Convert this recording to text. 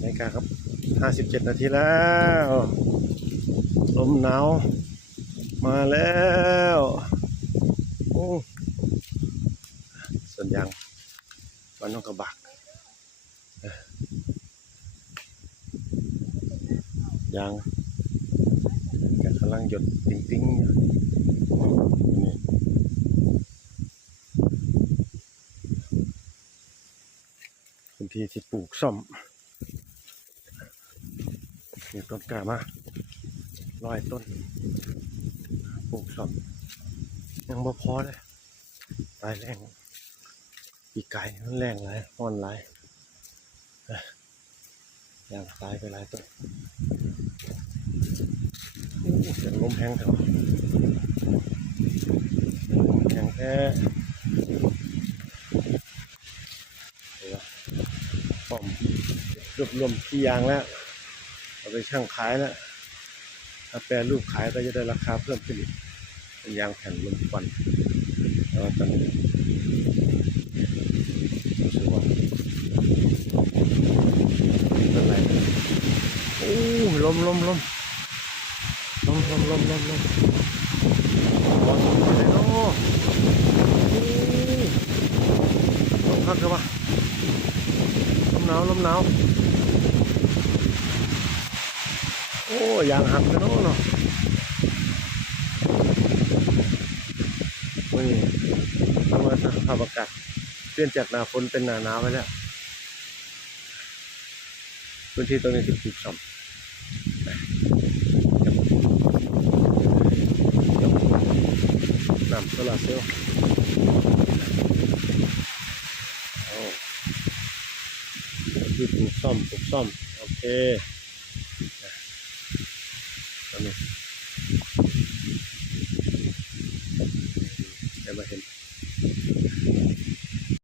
8 นาฬิกาครับ57 นาทีแล้วลมหนาวมาแล้วโอ้ส่วนยางบ้านนกกระบากยางกำลังหยดติ้งๆอยู่นี่พื้นที่ที่ปลูกส้มมีต้นกล้ามา100 ต้นปลูกส้มยังบ่พอเลยตายแรงปีกไก่มันแรงหลายฮ้อนหลายยางตายไปหลายต้นเสียงลมแห้งเถอะลมแห้งแท้เดี๋ยวป้อมรวมที่ยางแล้วเอาไปชั่งขายแล้วถ้าแปรรูปขายก็จะได้ราคาเพิ่มขึ้นอีกเป็นยางแผ่นลมควันแล้วตอนนี้รู้สึกว่าเป็นไรโอ้ลมร้อนเลยเนาะลมพัดเข้ามาลมหนาวโอ้ยางหักกันเนาะวันนี้ทำมาสภาพอากาศเปลี่ยนจากหน้าฝนเป็นหน้าหนาวไปแล้วพื้นที่ตรงนี้ที่ปลูกส้มน้ำโซลาร์เซลล์ที่ปลูกส้มโอเคตอนนี้จะมาเห็น